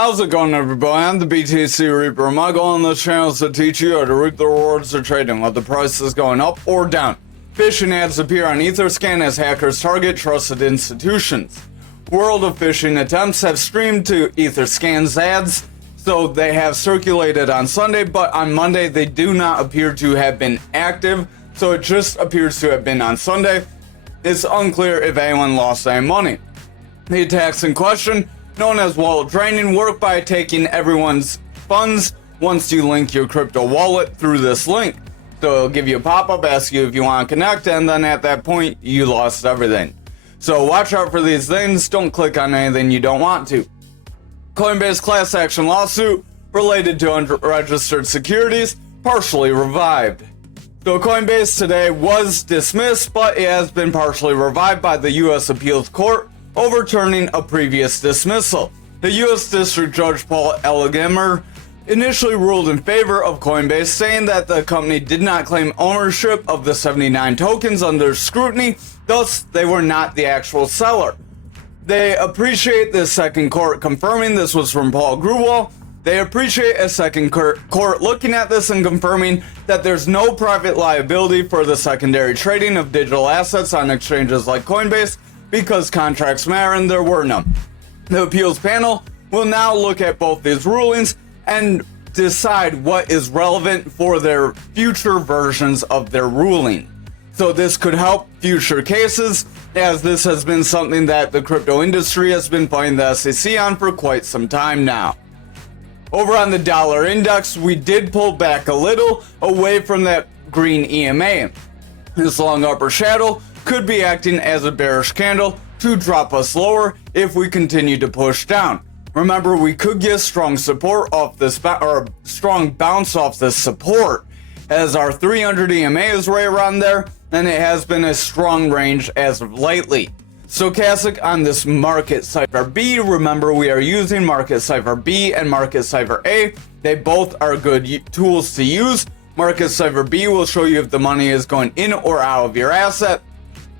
How's it going, everybody? I'm the BTC Reaper. My goal on this channel is to teach you how to reap the rewards of trading, whether the price is going up or down. Phishing ads appear on Etherscan as hackers target trusted institutions. World of phishing attempts have streamed to Etherscan's ads, so they have circulated on Sunday, but on Monday they do not appear to have been active, so it just appears to have been on Sunday. It's unclear if anyone lost any money. The attacks in question, known as wallet draining, work by taking everyone's funds once you link your crypto wallet through this link. So it'll give you a pop-up, ask you if you want to connect, and then at that point, you lost everything. So watch out for these things. Don't click on anything you don't want to. Coinbase class action lawsuit related to unregistered securities partially revived. So Coinbase today was dismissed, but it has been partially revived by the U.S. Appeals Court, overturning a previous dismissal. The U.S. District Judge Paul Algorand initially ruled in favor of Coinbase, saying that the company did not claim ownership of the 79 tokens under scrutiny, thus they were not the actual seller. They appreciate the second court confirming. This was from Paul Grewal. They appreciate a second court looking at this and confirming that there's no private liability for the secondary trading of digital assets on exchanges like Coinbase, because contracts matter and there were none. The appeals panel will now look at both these rulings and decide what is relevant for their future versions of their ruling. So this could help future cases, as this has been something that the crypto industry has been fighting the SEC on for quite some time now. Over on the dollar index, we did pull back a little away from that green EMA. This long upper shadow could be acting as a bearish candle to drop us lower if we continue to push down. Remember, we could get strong support off this, or strong bounce off this support, as our 300 EMA is right around there, and it has been a strong range as of lately. Stochastic on this market cipher B. Remember, we are using market cipher B and market cipher A. They both are good tools to use. Market cipher B will show you if the money is going in or out of your asset.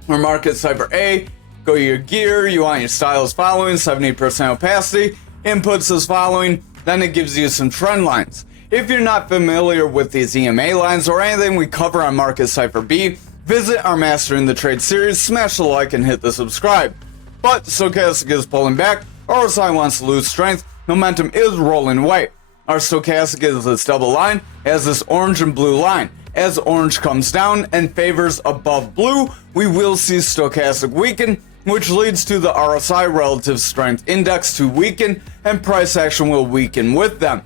Or market cipher A, go your gear, you want your styles following, 70% opacity, inputs is following, then it gives you some trend lines. If you're not familiar with these EMA lines or anything we cover on market cipher B, visit our Mastering the Trade series, smash the like and hit the subscribe. But stochastic is pulling back, RSI wants to lose strength, momentum is rolling away. Our stochastic is this double line, as this orange and blue line. As orange comes down and favors above blue, we will see stochastic weaken, which leads to the RSI relative strength index to weaken, and price action will weaken with them.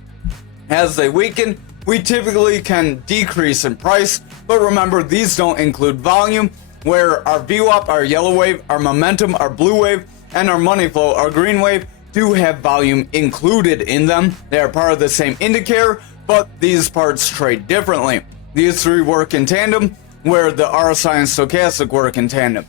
As they weaken, we typically can decrease in price, but remember, these don't include volume, where our VWAP, our yellow wave, our momentum, our blue wave, and our money flow, our green wave, do have volume included in them. They are part of the same indicator, but these parts trade differently. These three work in tandem, where the RSI and stochastic work in tandem.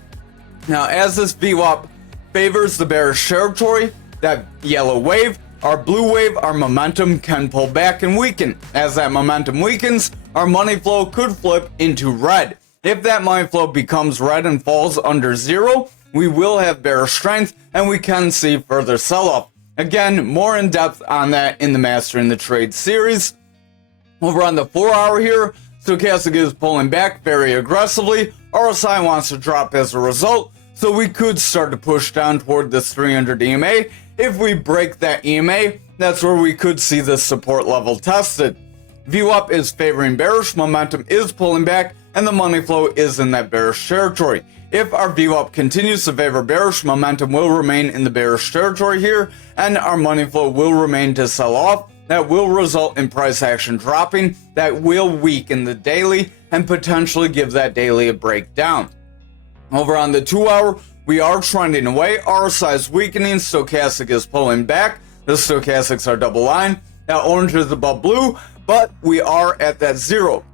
Now, as this VWAP favors the bearish territory, that yellow wave, our blue wave, our momentum can pull back and weaken. As that momentum weakens, our money flow could flip into red. If that money flow becomes red and falls under zero, we will have bearish strength and we can see further sell-off. Again, more in depth on that in the Mastering the Trade series. Over on the 4-hour here, stochastic is pulling back very aggressively. RSI wants to drop as a result, so we could start to push down toward this 300 EMA. If we break that EMA, that's where we could see the support level tested. VWAP is favoring bearish, momentum is pulling back, and the money flow is in that bearish territory. If our VWAP continues to favor bearish, momentum will remain in the bearish territory here, and our money flow will remain to sell off. That will result in price action dropping, that will weaken the daily and potentially give that daily a breakdown. Over on the 2-hour, we are trending away. RSI is weakening, stochastic is pulling back. The stochastics are double line. That orange is above blue, but we are at that zero.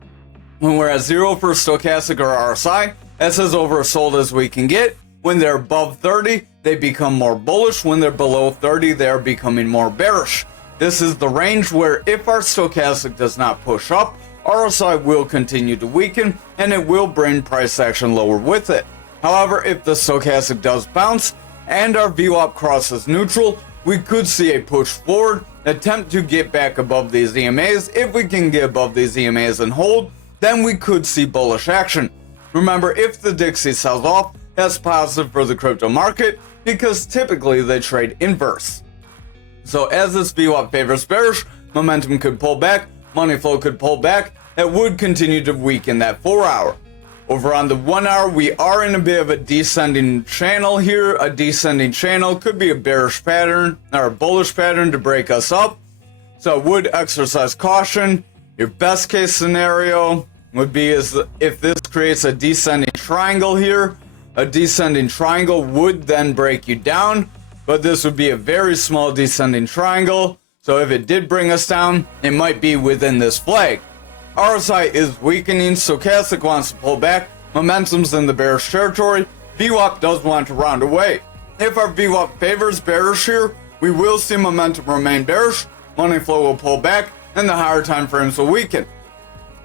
When we're at zero for stochastic or RSI, that's as oversold as we can get. When they're above 30, they become more bullish. When they're below 30, they're becoming more bearish. This is the range where if our stochastic does not push up, RSI will continue to weaken and it will bring price action lower with it. However, if the stochastic does bounce and our VWAP crosses neutral, we could see a push forward, attempt to get back above these EMAs. If we can get above these EMAs and hold, then we could see bullish action. Remember, if the Dixie sells off, that's positive for the crypto market because typically they trade inverse. So as this VWAP favors bearish, momentum could pull back, money flow could pull back, it would continue to weaken that 4 hour. Over on the 1 hour, we are in a bit of a descending channel here. A descending channel could be a bearish pattern or a bullish pattern to break us up. So I would exercise caution. Your best case scenario would be is if this creates a descending triangle here. A descending triangle would then break you down, but this would be a very small descending triangle. So if it did bring us down, it might be within this flag. RSI is weakening, stochastic wants to pull back, momentum's in the bearish territory, VWAP does want to round away. If our VWAP favors bearish here, we will see momentum remain bearish, money flow will pull back, and the higher time frames will weaken.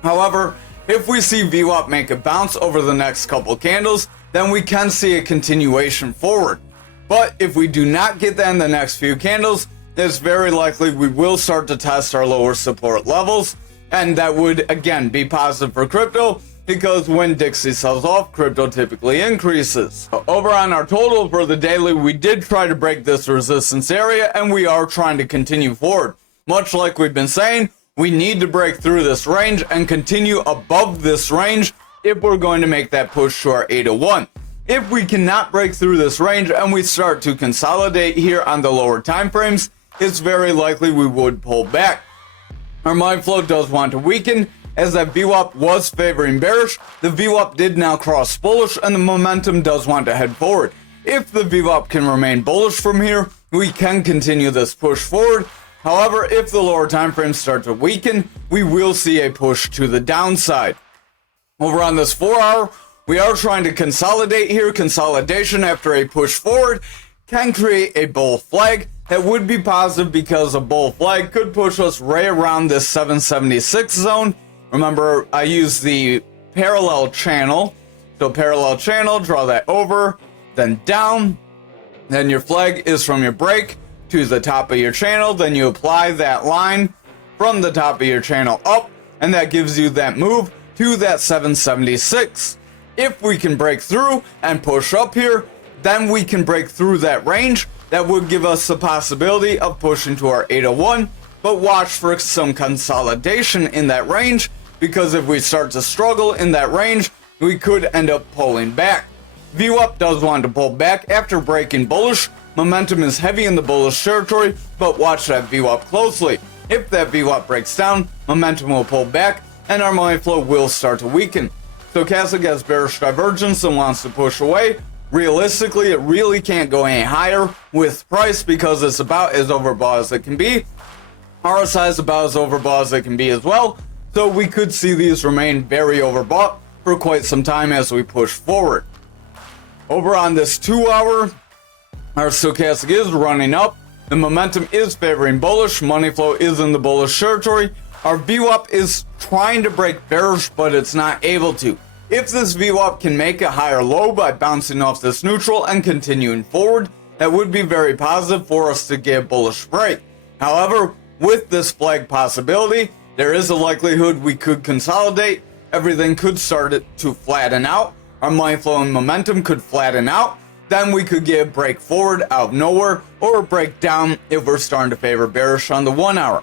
However, if we see VWAP make a bounce over the next couple candles, then we can see a continuation forward. But if we do not get that in the next few candles, it's very likely we will start to test our lower support levels, and that would again be positive for crypto because when Dixie sells off, crypto typically increases. Over on our total for the daily, we did try to break this resistance area and we are trying to continue forward. Much like we've been saying, we need to break through this range and continue above this range if we're going to make that push to our 801. If we cannot break through this range and we start to consolidate here on the lower time frames, it's very likely we would pull back. Our money flow does want to weaken, as that VWAP was favoring bearish. The VWAP did now cross bullish, and the momentum does want to head forward. If the VWAP can remain bullish from here, we can continue this push forward. However, if the lower time frames start to weaken, we will see a push to the downside. Over on this 4 hour, we are trying to consolidate here. Consolidation after a push forward can create a bull flag. That would be positive because a bull flag could push us right around this 776 zone. Remember, I use the parallel channel. So parallel channel, draw that over, then down. Then your flag is from your break to the top of your channel. Then you apply that line from the top of your channel up, and that gives you that move to that 776. If we can break through and push up here, then we can break through that range. That would give us the possibility of pushing to our 801, but watch for some consolidation in that range, because if we start to struggle in that range, we could end up pulling back. VWAP does want to pull back after breaking bullish. Momentum is heavy in the bullish territory, but watch that VWAP closely. If that VWAP breaks down, momentum will pull back, and our money flow will start to weaken. Stochastic has bearish divergence and wants to push away. Realistically, it really can't go any higher with price because it's about as overbought as it can be. RSI is about as overbought as it can be as well. So we could see these remain very overbought for quite some time as we push forward. Over on this 2 hour, our stochastic is running up. The momentum is favoring bullish. Money flow is in the bullish territory. Our VWAP is trying to break bearish, but it's not able to. If this VWAP can make a higher low by bouncing off this neutral and continuing forward, that would be very positive for us to get a bullish break. However, with this flag possibility, there is a likelihood we could consolidate. Everything could start to flatten out. Our money flow and momentum could flatten out. Then we could get a break forward out of nowhere or a break down if we're starting to favor bearish on the 1 hour.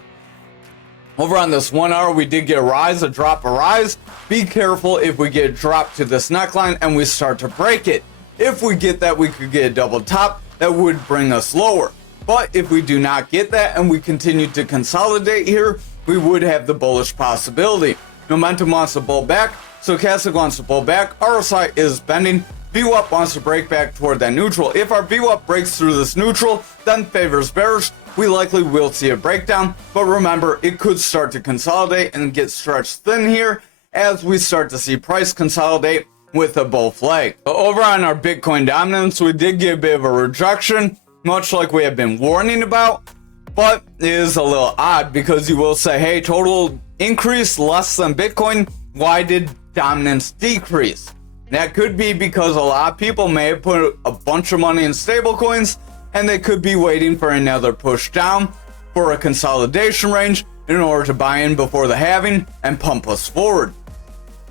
Over on this 1 hour, we did get a rise, a drop, a rise. Be careful if we get a drop to this neckline and we start to break it. If we get that, we could get a double top. That would bring us lower. But if we do not get that and we continue to consolidate here, we would have the bullish possibility. Momentum wants to pull back. Stochastic wants to pull back. RSI is bending. VWAP wants to break back toward that neutral. If our VWAP breaks through this neutral, then favors bearish, we likely will see a breakdown. But remember, it could start to consolidate and get stretched thin here as we start to see price consolidate with a bull flag. Over on our Bitcoin dominance, we did get a bit of a rejection, much like we have been warning about. But it is a little odd because you will say, hey, total increase less than Bitcoin. Why did dominance decrease? That could be because a lot of people may have put a bunch of money in stablecoins and they could be waiting for another push down for a consolidation range in order to buy in before the halving and pump us forward.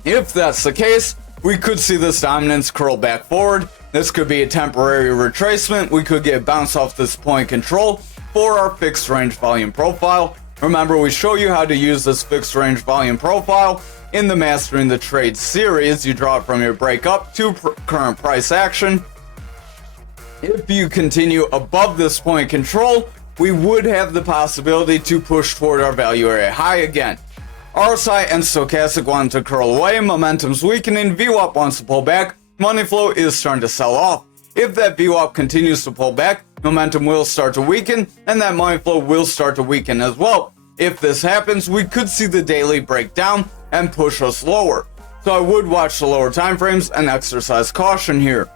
If that's the case, we could see this dominance curl back forward. This could be a temporary retracement. We could get bounced off this point control for our fixed range volume profile. Remember, we show you how to use this fixed range volume profile in the Mastering the Trade series. You draw it from your breakup to current price action. If you continue above this point control, we would have the possibility to push toward our value area high again. RSI and stochastic want to curl away, momentum's weakening, VWAP wants to pull back, money flow is starting to sell off. If that VWAP continues to pull back, momentum will start to weaken, and that money flow will start to weaken as well. If this happens, we could see the daily break down and push us lower. So I would watch the lower time frames and exercise caution here.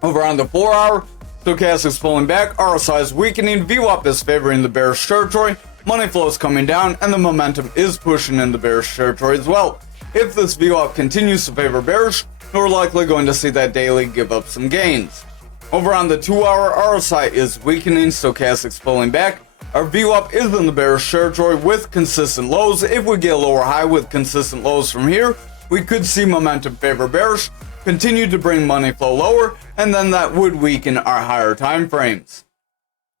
Over on the 4 hour, stochastic's pulling back, RSI is weakening, VWAP is favoring the bearish territory, money flow is coming down, and the momentum is pushing in the bearish territory as well. If this VWAP continues to favor bearish, we're likely going to see that daily give up some gains. Over on the 2 hour, RSI is weakening, stochastic's pulling back, our VWAP is in the bearish territory with consistent lows. If we get a lower high with consistent lows from here, we could see momentum favor bearish, continue to bring money flow lower, and then that would weaken our higher time frames.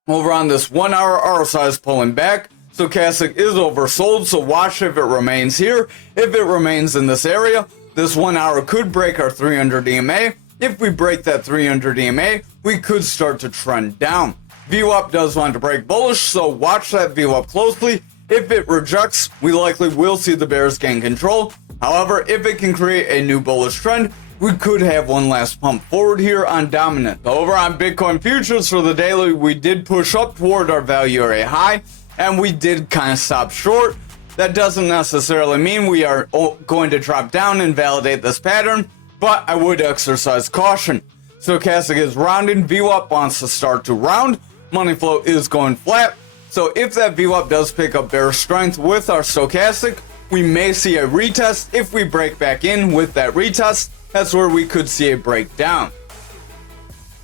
Over on this 1 hour, RSI is pulling back, stochastic is oversold, so watch if it remains here. If it remains in this area, this 1 hour could break our 300 EMA. If we break that 300 EMA, we could start to trend down. VWAP does want to break bullish, so watch that VWAP closely. If it rejects, we likely will see the bears gain control. However, if it can create a new bullish trend, we could have one last pump forward here on dominant. Over on Bitcoin futures for the daily, we did push up toward our value area high, and we did kind of stop short. That doesn't necessarily mean we are going to drop down and validate this pattern, but I would exercise caution. Stochastic is rounding, VWAP wants to start to round, money flow is going flat, so if that VWAP does pick up bearish strength with our stochastic, we may see a retest. If we break back in with that retest, that's where we could see a breakdown.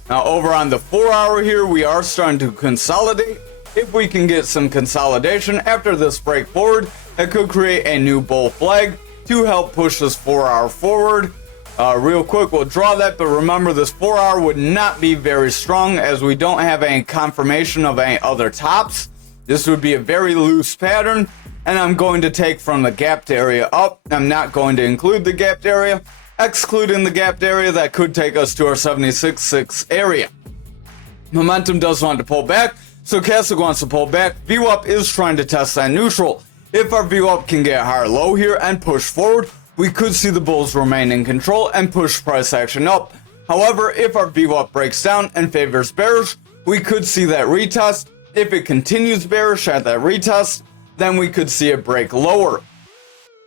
Now over on the 4 hour here, we are starting to consolidate. If we can get some consolidation after this break forward, it could create a new bull flag to help push this 4 hour forward. Real quick, we'll draw that, but remember this 4 hour would not be very strong as we don't have any confirmation of any other tops. This would be a very loose pattern, and I'm going to take from the gapped area up. I'm not going to include the gapped area. Excluding the gapped area, that could take us to our 76.6 area. Momentum does want to pull back, stochastic wants to pull back, VWAP is trying to test that neutral. If our VWAP can get a higher low here and push forward, we could see the bulls remain in control and push price action up. However, if our VWAP breaks down and favors bearish, we could see that retest. If it continues bearish at that retest, then we could see it break lower.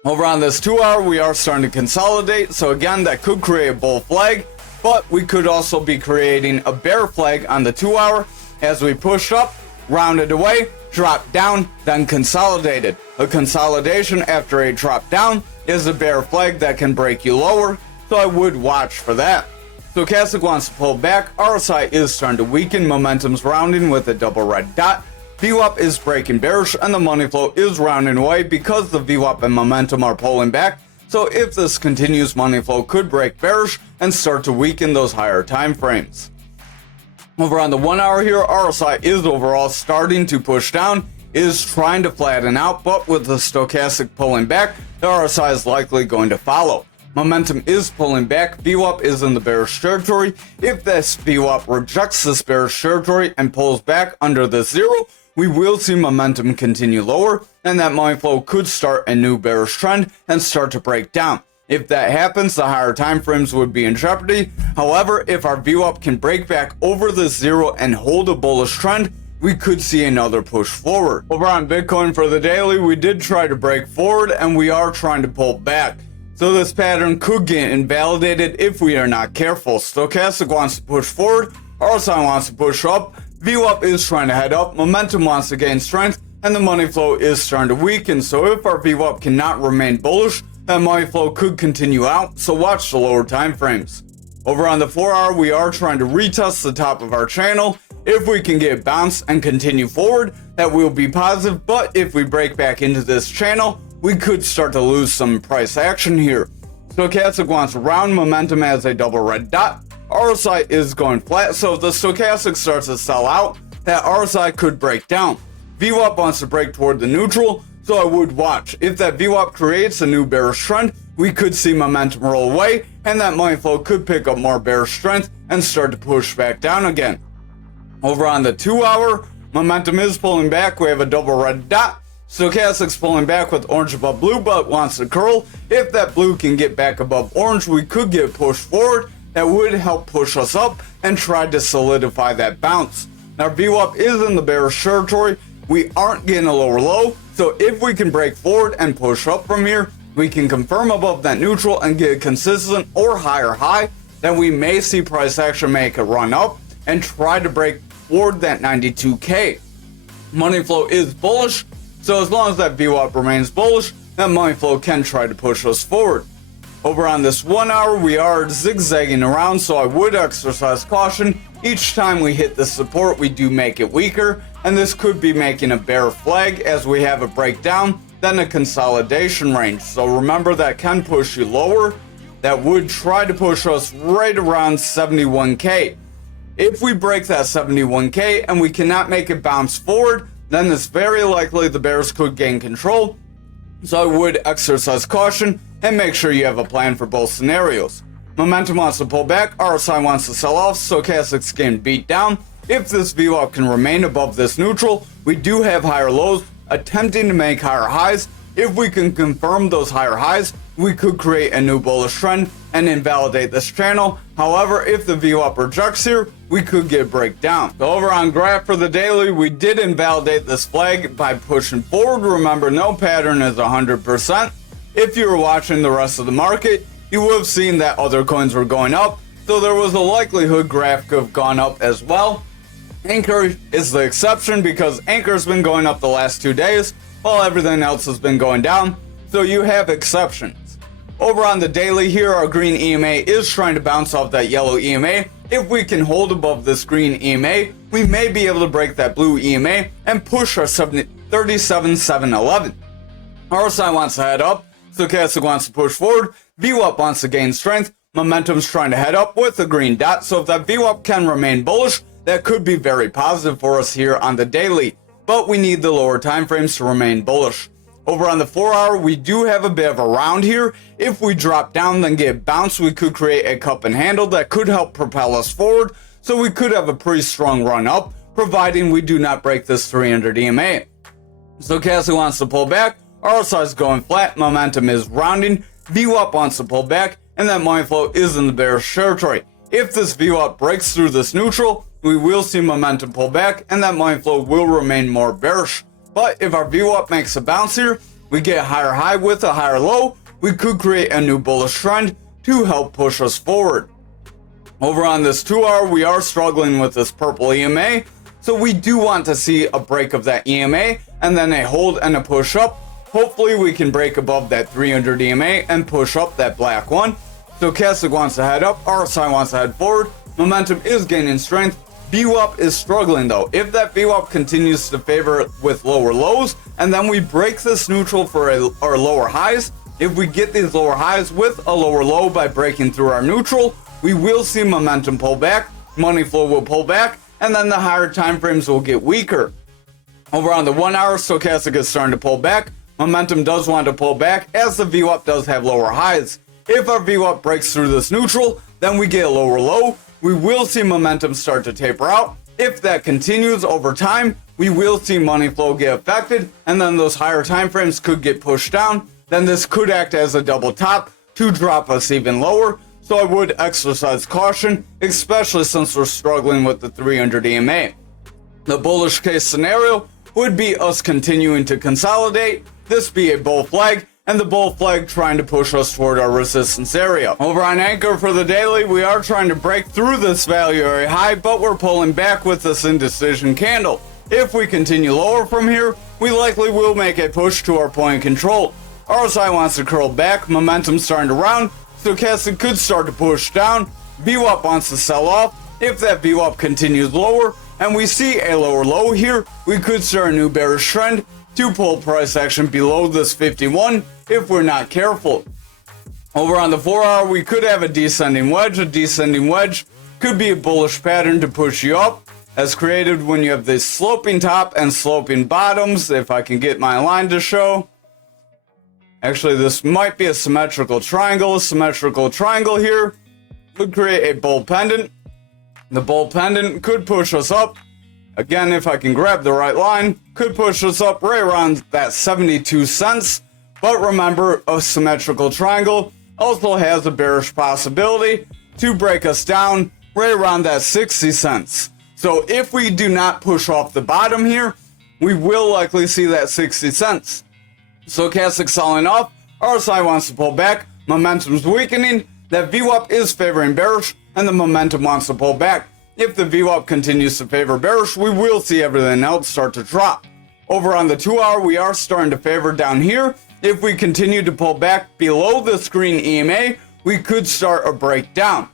Over on this 2 hour, we are starting to consolidate, so again, that could create a bull flag, but we could also be creating a bear flag on the 2 hour as we push up, rounded away, drop down, then consolidated. A consolidation after a drop down is a bear flag that can break you lower, so I would watch for that. Stochastic wants to pull back, RSI is starting to weaken, momentum's rounding with a double red dot, VWAP is breaking bearish, and the money flow is rounding away because the VWAP and momentum are pulling back, so if this continues, money flow could break bearish and start to weaken those higher time frames. Over on the 1 hour here, RSI is overall starting to push down, is trying to flatten out, but with the stochastic pulling back, the RSI is likely going to follow. Momentum is pulling back, VWAP is in the bearish territory. If this VWAP rejects this bearish territory and pulls back under the zero, we will see momentum continue lower, and that money flow could start a new bearish trend and start to break down. If that happens, the higher time frames would be in jeopardy. However, if our VWAP can break back over the zero and hold a bullish trend, we could see another push forward. Over on Bitcoin for the daily, we did try to break forward and we are trying to pull back. So this pattern could get invalidated if we are not careful. Stochastic wants to push forward, RSI wants to push up, VWAP is trying to head up, momentum wants to gain strength, and the money flow is starting to weaken. So if our VWAP cannot remain bullish, that money flow could continue out, so watch the lower time frames. Over on the 4-hour, we are trying to retest the top of our channel. If we can get bounced and continue forward, that will be positive, but if we break back into this channel, we could start to lose some price action here. Stochastic wants round momentum as a double red dot. RSI is going flat, so if the stochastic starts to sell out, that RSI could break down. VWAP wants to break toward the neutral, so I would watch. If that VWAP creates a new bearish trend, we could see momentum roll away, and that money flow could pick up more bearish strength and start to push back down again. Over on the 2-hour, momentum is pulling back. We have a double red dot. Stochastic's pulling back with orange above blue, but wants to curl. If that blue can get back above orange, we could get pushed forward. That would help push us up and try to solidify that bounce. Now, VWAP is in the bearish territory. We aren't getting a lower low, so if we can break forward and push up from here, we can confirm above that neutral and get a consistent or higher high, then we may see price action make a run up and try to break toward that 92K. Money flow is bullish, so as long as that VWAP remains bullish, that money flow can try to push us forward. Over on this 1-hour, we are zigzagging around, so I would exercise caution. Each time we hit the support, we do make it weaker, and this could be making a bear flag as we have a breakdown, then a consolidation range. So remember, that can push you lower. That would try to push us right around 71K. If we break that 71K and we cannot make it bounce forward, then it's very likely the bears could gain control. So I would exercise caution and make sure you have a plan for both scenarios. Momentum wants to pull back, RSI wants to sell off, stochastic's getting beat down. If this VWAP can remain above this neutral, we do have higher lows attempting to make higher highs. If we can confirm those higher highs, we could create a new bullish trend and invalidate this channel. However, if the VWAP rejects here, we could get a breakdown. So over on graph for the daily, we did invalidate this flag by pushing forward. Remember, no pattern is 100%. If you were watching the rest of the market, you would have seen that other coins were going up, so there was a likelihood graph could have gone up as well. Ankr is the exception because Ankr's been going up the last 2 days while everything else has been going down, so you have exceptions. Over on the daily here, our green EMA is trying to bounce off that yellow EMA. If we can hold above this green EMA, we may be able to break that blue EMA and push our 37,711. RSI wants to head up, stochastic wants to push forward, VWAP wants to gain strength, momentum's trying to head up with a green dot, so if that VWAP can remain bullish, that could be very positive for us here on the daily, but we need the lower time frames to remain bullish. Over on the 4-hour, we do have a bit of a round here. If we drop down then get bounced, we could create a cup and handle that could help propel us forward, so we could have a pretty strong run up, providing we do not break this 300 EMA. Stochastic wants to pull back, RSI is going flat, momentum is rounding, VWAP wants to pull back, and that money flow is in the bearish territory. If this VWAP breaks through this neutral, we will see momentum pull back, and that money flow will remain more bearish. But if our VWAP makes a bounce here, we get a higher high with a higher low, we could create a new bullish trend to help push us forward. Over on this 2-hour, we are struggling with this purple EMA, so we do want to see a break of that EMA, and then a hold and a push up. Hopefully we can break above that 300 EMA and push up that black one. Stochastic wants to head up, RSI wants to head forward, momentum is gaining strength, VWAP is struggling though. If that VWAP continues to favor with lower lows, and then we break this neutral for our lower highs, if we get these lower highs with a lower low by breaking through our neutral, we will see momentum pull back, money flow will pull back, and then the higher time frames will get weaker. Over on the 1-hour, stochastic is starting to pull back, momentum does want to pull back as the VWAP does have lower highs. If our VWAP breaks through this neutral, then we get a lower low. We will see momentum start to taper out. If that continues over time, we will see money flow get affected, and then those higher time frames could get pushed down. Then this could act as a double top to drop us even lower. So I would exercise caution, especially since we're struggling with the 300 EMA. The bullish case scenario would be us continuing to consolidate, this be a bull flag, and the bull flag trying to push us toward our resistance area. Over on Ankr for the daily, we are trying to break through this value area high, but we're pulling back with this indecision candle. If we continue lower from here, we likely will make a push to our point of control. RSI wants to curl back, momentum starting to round, stochastic could start to push down, VWAP wants to sell off. If that VWAP continues lower and we see a lower low here, we could start a new bearish trend to pull price action below this 51 if we're not careful. Over on the 4 hour, we could have a descending wedge. A descending wedge could be a bullish pattern to push you up, as created when you have this sloping top and sloping bottoms. If I can get my line to show. Actually, this might be a symmetrical triangle. A symmetrical triangle here would create a bull pendant. The bull pendant could push us up. Again, if I can grab the right line, could push us up right around that 72 cents. But remember, a symmetrical triangle also has a bearish possibility to break us down right around that 60 cents. So if we do not push off the bottom here, we will likely see that 60 cents. Stochastic selling off, RSI wants to pull back, momentum's weakening, that VWAP is favoring bearish, and the momentum wants to pull back. If the VWAP continues to favor bearish, we will see everything else start to drop. Over on the 2 hour, we are starting to favor down here. If we continue to pull back below this green EMA, we could start a breakdown.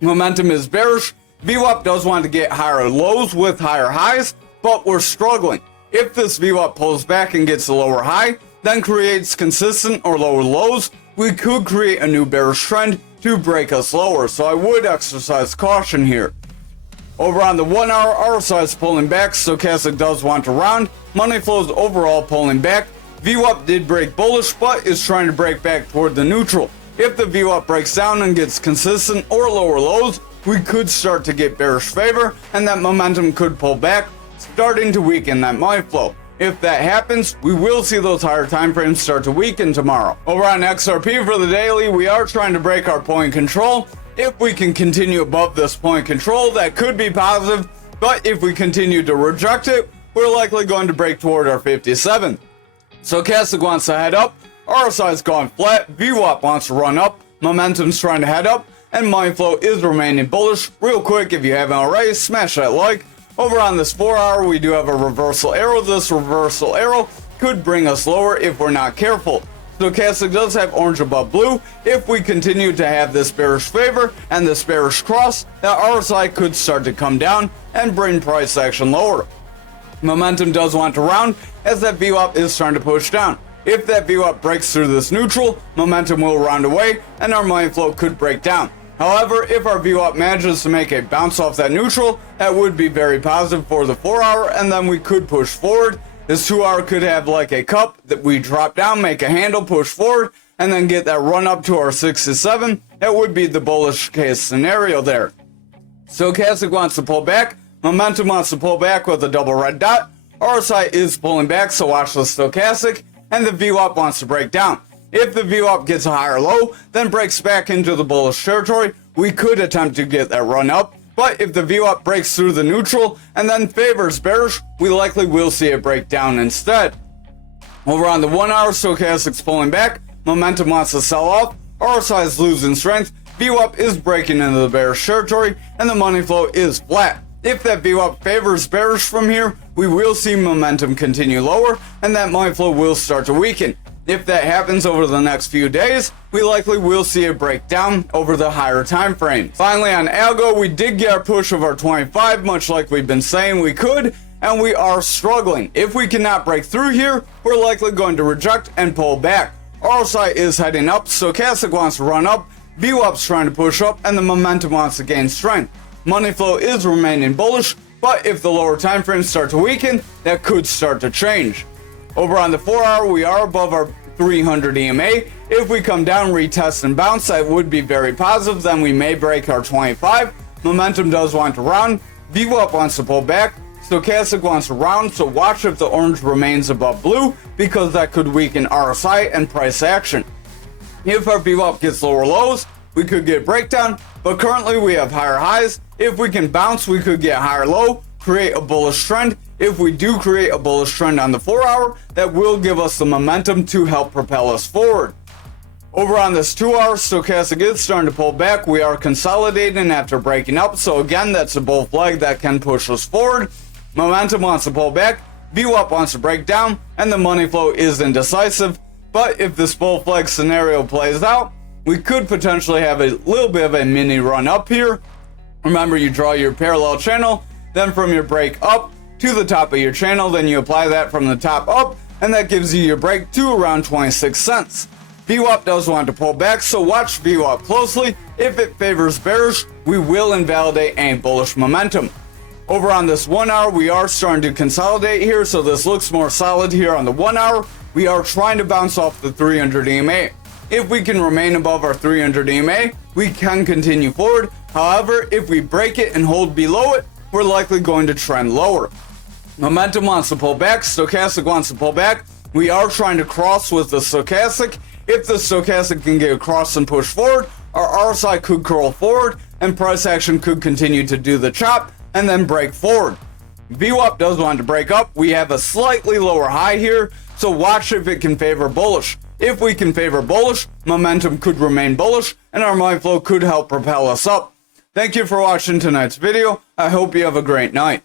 Momentum is bearish. VWAP does want to get higher lows with higher highs, but we're struggling. If this VWAP pulls back and gets a lower high, then creates consistent or lower lows, we could create a new bearish trend to break us lower. So I would exercise caution here. Over on the 1 hour, RSI is pulling back. Stochastic does want to round. Money flows overall pulling back. VWAP did break bullish, but is trying to break back toward the neutral. If the VWAP breaks down and gets consistent or lower lows, we could start to get bearish favor, and that momentum could pull back, starting to weaken that money flow. If that happens, we will see those higher time frames start to weaken tomorrow. Over on XRP for the daily, we are trying to break our point control. If we can continue above this point control, that could be positive, but if we continue to reject it, we're likely going to break toward our 57. Stochastic wants to head up, RSI's gone flat, VWAP wants to run up, momentum's trying to head up, and money flow is remaining bullish. Real quick, if you haven't already, smash that like. Over on this 4 hour, we do have a reversal arrow. This reversal arrow could bring us lower if we're not careful. Stochastic does have orange above blue. If we continue to have this bearish favor and this bearish cross, that RSI could start to come down and bring price action lower. Momentum does want to round, as that VWAP is starting to push down. If that VWAP breaks through this neutral, momentum will round away and our money flow could break down. However, if our VWAP manages to make a bounce off that neutral, that would be very positive for the 4 hour, and then we could push forward. This 2 hour could have like a cup that we drop down, make a handle, push forward, and then get that run up to our 67. That would be the bullish case scenario there. Stochastic wants to pull back. Momentum wants to pull back with a double red dot. RSI is pulling back, so watch the stochastic. And the VWAP wants to break down. If the VWAP gets a higher low, then breaks back into the bullish territory, we could attempt to get that run up. But if the VWAP breaks through the neutral and then favors bearish, we likely will see it break down instead. Over on the 1 hour, stochastic's pulling back. Momentum wants to sell off. RSI is losing strength. VWAP is breaking into the bearish territory, and the money flow is flat. If that VWAP favors bearish from here, we will see momentum continue lower, and that money flow will start to weaken. If that happens over the next few days, we likely will see a breakdown over the higher time frame. Finally, on algo, we did get our push of our 25, much like we've been saying we could, and we are struggling. If we cannot break through here, we're likely going to reject and pull back. RSI is heading up, stochastic wants to run up, VWAP's trying to push up, and the momentum wants to gain strength. Money flow is remaining bullish, but if the lower time frames start to weaken, that could start to change. Over on the 4 hour, we are above our 300 EMA. If we come down, retest, and bounce, that would be very positive. Then we may break our 25. Momentum does want to round. VWAP wants to pull back. Stochastic wants to round, so watch if the orange remains above blue, because that could weaken RSI and price action. If our VWAP gets lower lows, we could get breakdown, but currently we have higher highs. If we can bounce, we could get higher low, create a bullish trend. If we do create a bullish trend on the 4 hour, that will give us the momentum to help propel us forward. Over on this 2 hour, stochastic is starting to pull back. We are consolidating after breaking up, so again, that's a bull flag that can push us forward. Momentum wants to pull back, VWAP wants to break down, and the money flow is indecisive. But if this bull flag scenario plays out, we could potentially have a little bit of a mini run up here. Remember, you draw your parallel channel, then from your break up to the top of your channel, then you apply that from the top up, and that gives you your break to around 26 cents. VWAP does want to pull back, so watch VWAP closely. If it favors bearish, we will invalidate any bullish momentum. Over on this 1 hour, we are starting to consolidate here, so this looks more solid here on the 1 hour. We are trying to bounce off the 300 EMA. If we can remain above our 300 EMA, we can continue forward. However, if we break it and hold below it, we're likely going to trend lower. Momentum wants to pull back, stochastic wants to pull back. We are trying to cross with the stochastic. If the stochastic can get across and push forward, our RSI could curl forward and price action could continue to do the chop and then break forward. VWAP does want to break up. We have a slightly lower high here, so watch if it can favor bullish. If we can favor bullish, momentum could remain bullish and our money flow could help propel us up. Thank you for watching tonight's video. I hope you have a great night.